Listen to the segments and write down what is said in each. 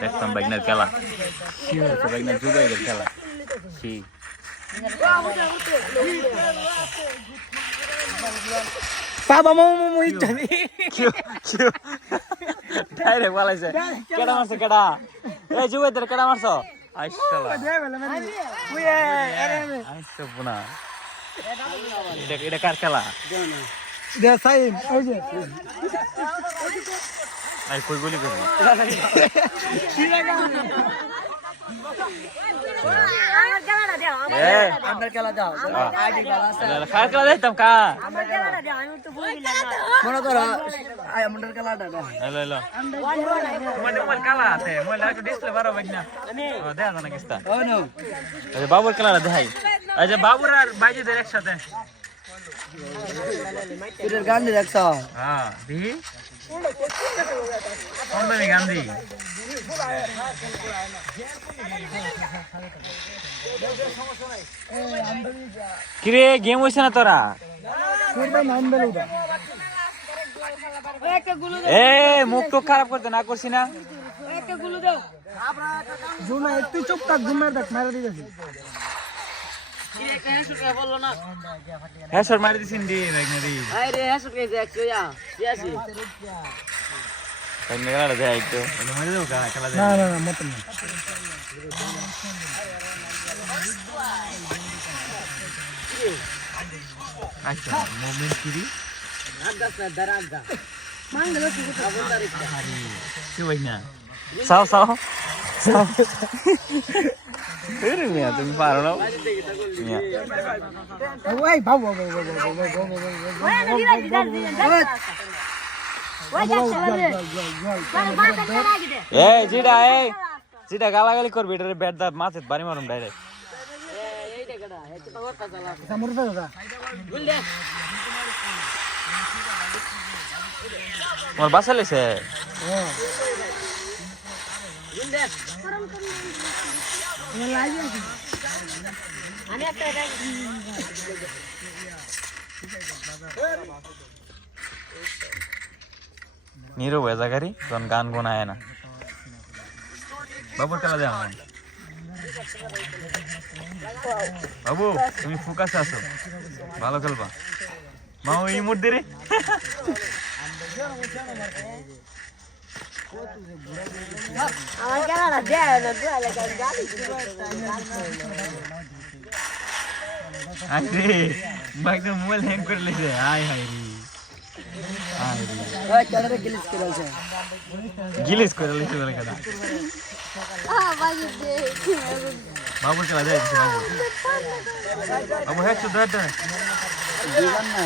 দেখতাম বাইকনার খেলা কি হয়েছে বাইকনার জুবাইদের খেলা কি বাবা মামা ইচ্ছানি ডাইরেক্ট বলাইছে কেডা মারছে কেডা এই জুবাইদের কেডা মারছো আইশালা আইশা পুনা এটা কার খেলা দে সাইন ওই যে আই কই গুলি করবি কি লাগা আমার খেলা দাও আইডি খেলা আছে কার খেলা দেখতাম কা আমার খেলাটা দাও আমি তো বুঝলাম না মনে করো আমার খেলাটা দাও হ্যালো হ্যালো মোবাইল খেলা আছে মোবাইল একটু ডিসপ্লে বাড়া বাইনা ও দেখা জানা কিস্তা ও নো এই বাবুর খেলাটা দেখাই এই যে বাবুর আর বাইজিদের একসাথে তোর গান দেখছ হ্যাঁ দেখি কোনটা গান্ধী কিরে গেম হইছে না তোরা এ মুখ তো খারাপ করতে না করছি না জুনা একটু চুপ থাক ঘুমের দেখ মারা দিয়েছি হ্যাঁ স্যার মারি দিছেন দি রাইনারি আরে হাসুকে দেখছো ইয়া ইয়াসি কাইনে গেলা দেয় একটু মারি দাও খেলা না না না মত না আচ্ছা মোমেন্ট কিরি আগা দারাগা মাঙ্গলো কি খবর তারিখ কি বাইনা সাও সাও সাও এরে মিয়া তুমি পারো না মিয়া ওই বাবু এ জিডা গালাগালি করবি এটারে ব্যাট দা মাথে বাড়ি মারুম ডাইরেক্ট এইটা কড়া এত পাওয়ার তা চালা সামরটা দাদা গুল দে মোর বাসা লইছে হ্যাঁ গুল দে আমি একটা নীরব হয়ে জাগারি তখন গান গুন আয় না বাবুর খেলা দেয় বাবু তুমি ফোকাসে আছো ভালো খেলবা মা ওই মুড রে আমার খেলাটা দেয় না দুয়া লাগা গালি আরে বাইক মোবাইল হ্যাং করে লেছে আয় হায় রে আয় রে ওই ক্যামেরা গ্লিচ করে আছে গিলিস করে লেছে বলে কেডা বাবুর খেলা দেয় বাবু বাবু হ্যাঁ শুধু এটা দিবান না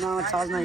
না চার্জ নাই